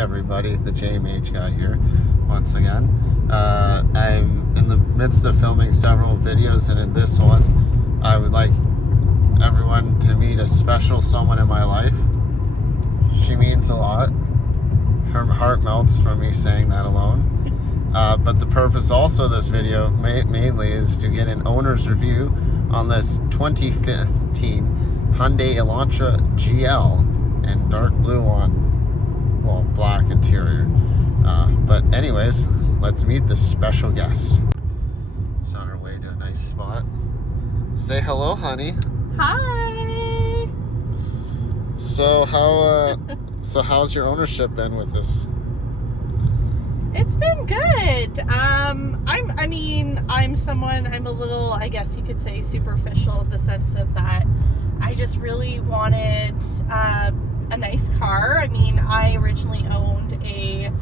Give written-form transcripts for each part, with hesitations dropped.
everybody, the JMH guy here once again. I'm in the midst of filming several videos, and in this one I would like everyone to meet a special someone in my life. She means a lot. Her heart melts from me saying that alone. But the purpose also of this video mainly is to get an owner's review on this 2015 Hyundai Elantra GL in dark blue on, well, black interior. But anyways, let's meet this special guest. It's on our way to a nice spot. Say hello, honey. Hi. So how's your ownership been with this? It's been good. I'm a little, I guess you could say, superficial in the sense of that I just really wanted a nice car. I mean, I originally owned a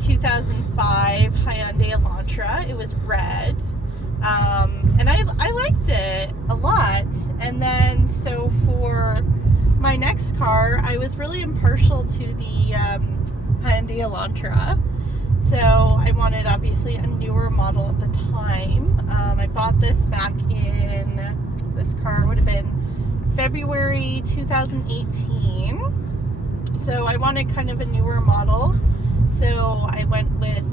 2005 Hyundai Elantra. It was red. And I liked it a lot. And then, so for my next car, I was really impartial to the Hyundai Elantra. So I wanted, obviously, a newer model at the time. I bought this back in, this car would have been February 2018. So I wanted kind of a newer model. So I went with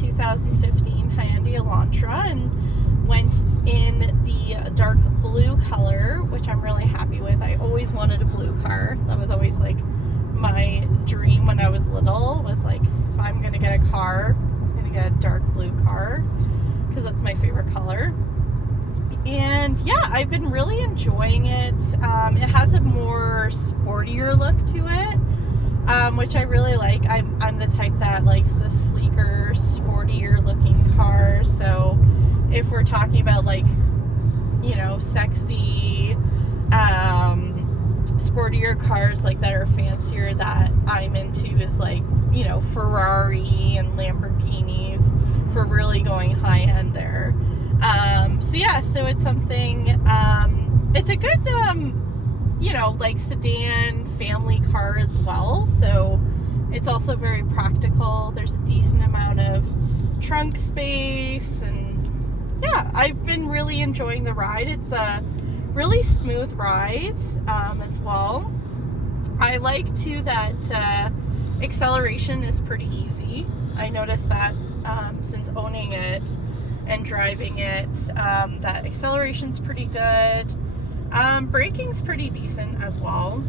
2015 Hyundai Elantra and went in the dark blue color, which I'm really happy with. I always wanted a blue car. That was always like my dream when I was little, was like, if I'm gonna get a car, I'm gonna get a dark blue car because that's my favorite color. And yeah, I've been really enjoying it. It has a more sportier look to it, which I really like. I'm the type that likes the sleeker, sportier looking cars. So if we're talking about, like, you know, sexy, sportier cars like that are fancier, that I'm into is like, you know, Ferrari and Lamborghinis, for really going high end there. So yeah, so it's something, it's a good, you know, like sedan family car as well. So it's also very practical. There's a decent amount of trunk space, and yeah, I've been really enjoying the ride. It's a really smooth ride as well. I like too that acceleration is pretty easy. I noticed that since owning it and driving it, that acceleration's pretty good. Braking's pretty decent as well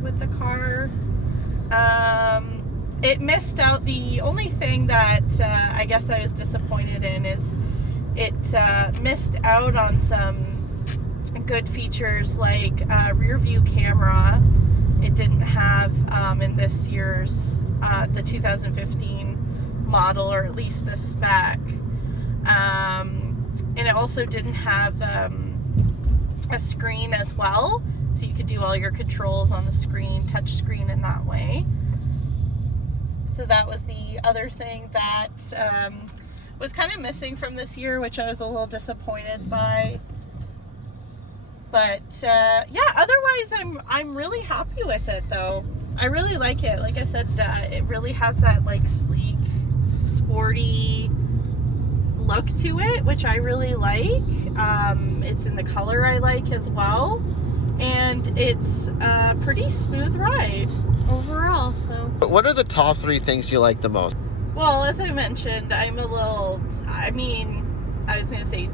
with the car. It missed out. The only thing that I guess I was disappointed in is it missed out on some good features like rear view camera. It didn't have in this year's the 2015 model, or at least the spec. And it also didn't have a screen as well, so you could do all your controls on the screen, touch screen in that way. So that was the other thing that was kind of missing from this year, which I was a little disappointed by. But yeah, otherwise I'm really happy with it though. I really like it. Like I said, it really has that like sleek, sporty look to it, which I really like. It's in the color I like as well, and it's a pretty smooth ride overall. So What are the top 3 things you like the most? well, as I mentioned, I was gonna say,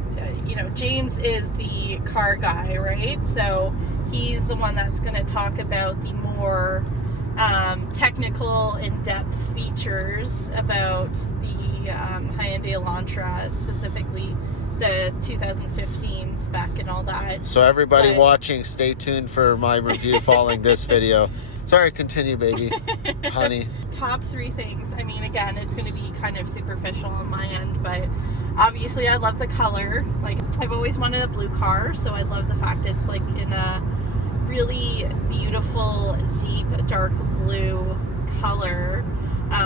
you know, James is the car guy, right? So he's the one that's gonna talk about the more technical, in-depth features about the Hyundai Elantra, specifically the 2015 spec and all that. So everybody watching, stay tuned for my review following this video. Sorry, continue, baby. Honey. Top 3 things. I mean, again, it's going to be kind of superficial on my end, but obviously I love the color. Like, I've always wanted a blue car, so I love the fact it's like in a really beautiful, deep, dark blue color,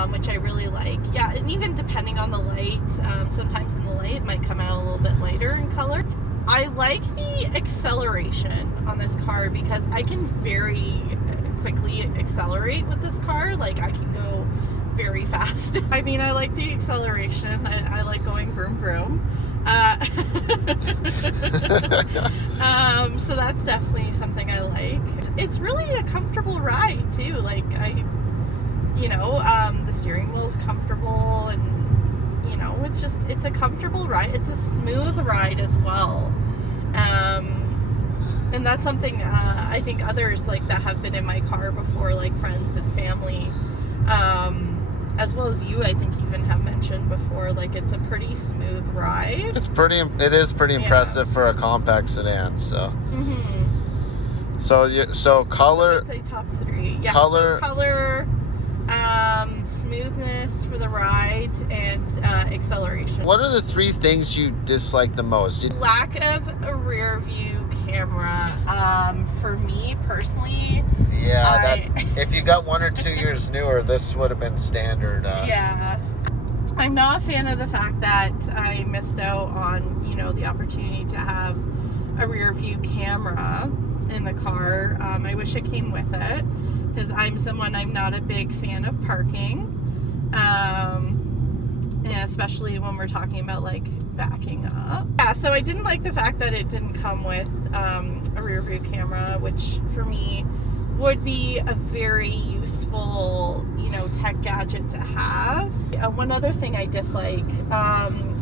which I really like. Yeah, and even depending on the light, sometimes in the light it might come out a little bit lighter in color. I like the acceleration on this car because I can very quickly accelerate with this car. Like, I can go very fast. I mean, I like the acceleration. I like going vroom vroom. So that's definitely something I like. It's really a comfortable ride too. Like, the steering wheel is comfortable, and it's a comfortable ride. It's a smooth ride as well. And that's something I think others like that have been in my car before, like friends and family, as well as you, I think even have mentioned before, like it's a pretty smooth ride. It is pretty impressive for a compact sedan. So, so color. So I'd say top 3. Yeah. Color. So color, smoothness for the ride, and acceleration. What are the 3 things you dislike the most? Lack of a rear view camera. For me personally, if you got 1 or 2 years newer, this would have been standard. I'm not a fan of the fact that I missed out on the opportunity to have a rear view camera in the car. I wish it came with it, because I'm not a big fan of parking, and especially when we're talking about like backing up. So I didn't like the fact that it didn't come with a rear view camera, which for me would be a very useful tech gadget to have. One other thing I dislike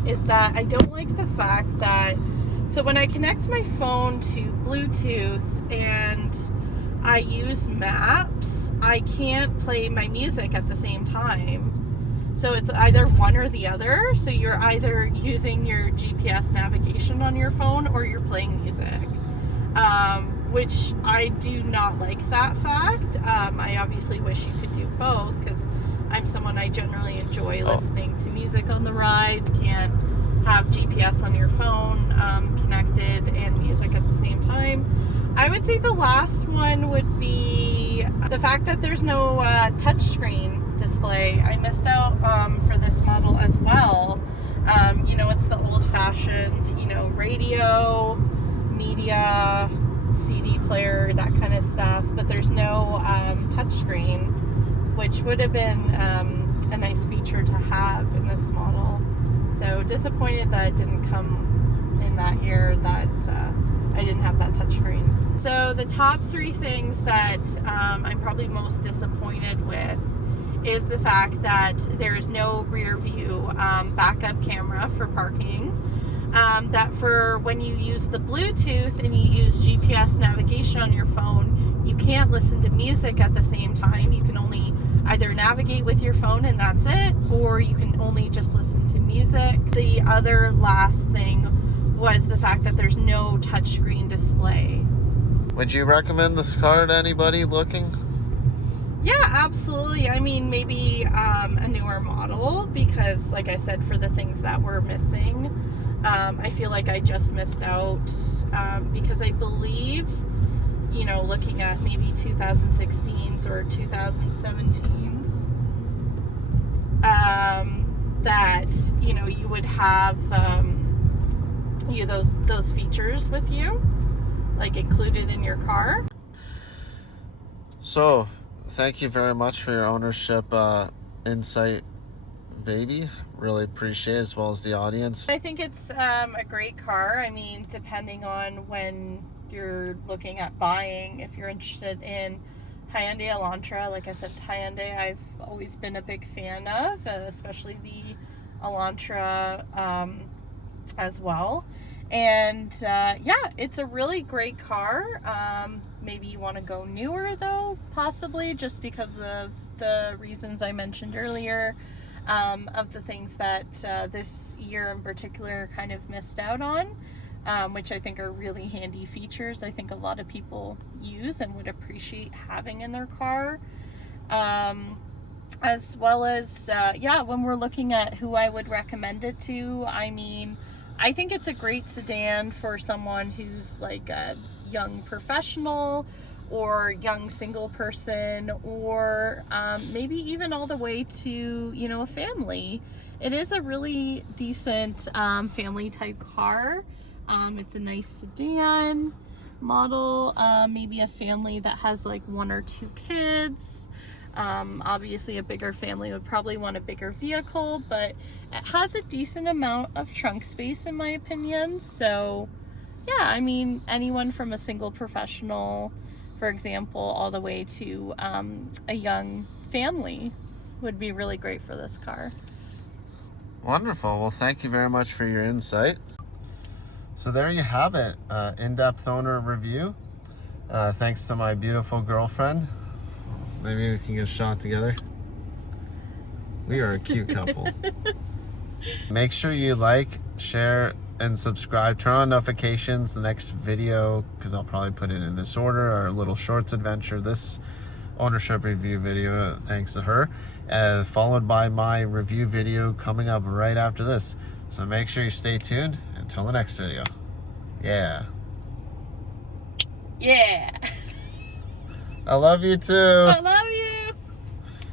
is that I don't like the fact that, so when I connect my phone to Bluetooth and I use maps, I can't play my music at the same time. So it's either one or the other. So you're either using your GPS navigation on your phone or you're playing music, which I do not like that fact. I obviously wish you could do both, because I'm someone, I generally enjoy listening to music on the ride. You can't have GPS on your phone connected and music at the same time. I would say the last one would be the fact that there's no touchscreen display. I missed out for this model as well. It's the old-fashioned, radio, media, CD player, that kind of stuff, but there's no touchscreen, which would have been a nice feature to have in this model. So disappointed that it didn't come in that year, that I didn't have that touchscreen. So the top 3 things that I'm probably most disappointed with is the fact that there is no rear view backup camera for parking. That for when you use the Bluetooth and you use GPS navigation on your phone, you can't listen to music at the same time. You can only either navigate with your phone and that's it, or you can only just listen to music. The other last thing was the fact that there's no touchscreen display. Would you recommend this car to anybody looking? Yeah, absolutely. I mean, maybe a newer model, because like I said, for the things that were missing, I feel like I just missed out, because I believe, looking at maybe 2016s or 2017s, that, you would have those features with you, like included in your car. So, thank you very much for your ownership insight, baby. Really appreciate it, as well as the audience. I think it's a great car. I mean, depending on when you're looking at buying, if you're interested in Hyundai Elantra, like I said, Hyundai I've always been a big fan of, especially the Elantra as well. And it's a really great car. Maybe you want to go newer though, possibly, just because of the reasons I mentioned earlier, of the things that this year in particular kind of missed out on, which I think are really handy features I think a lot of people use and would appreciate having in their car. As well as, when we're looking at who I would recommend it to, I mean, I think it's a great sedan for someone who's like a young professional or young single person, or maybe even all the way to, a family. It is a really decent family type car. It's a nice sedan. model, maybe a family that has like 1 or 2 kids. Obviously a bigger family would probably want a bigger vehicle, but it has a decent amount of trunk space in my opinion. So yeah, I mean, anyone from a single professional, for example, all the way to a young family would be really great for this car. Wonderful. Well, thank you very much for your insight. So there you have it, in-depth owner review. Thanks to my beautiful girlfriend. Maybe we can get a shot together. We are a cute couple. Make sure you like, share, and subscribe. Turn on notifications. The next video, because I'll probably put it in this order, our little shorts adventure. This ownership review video, thanks to her, followed by my review video coming up right after this. So make sure you stay tuned until the next video. Yeah. Yeah. I love you too. I love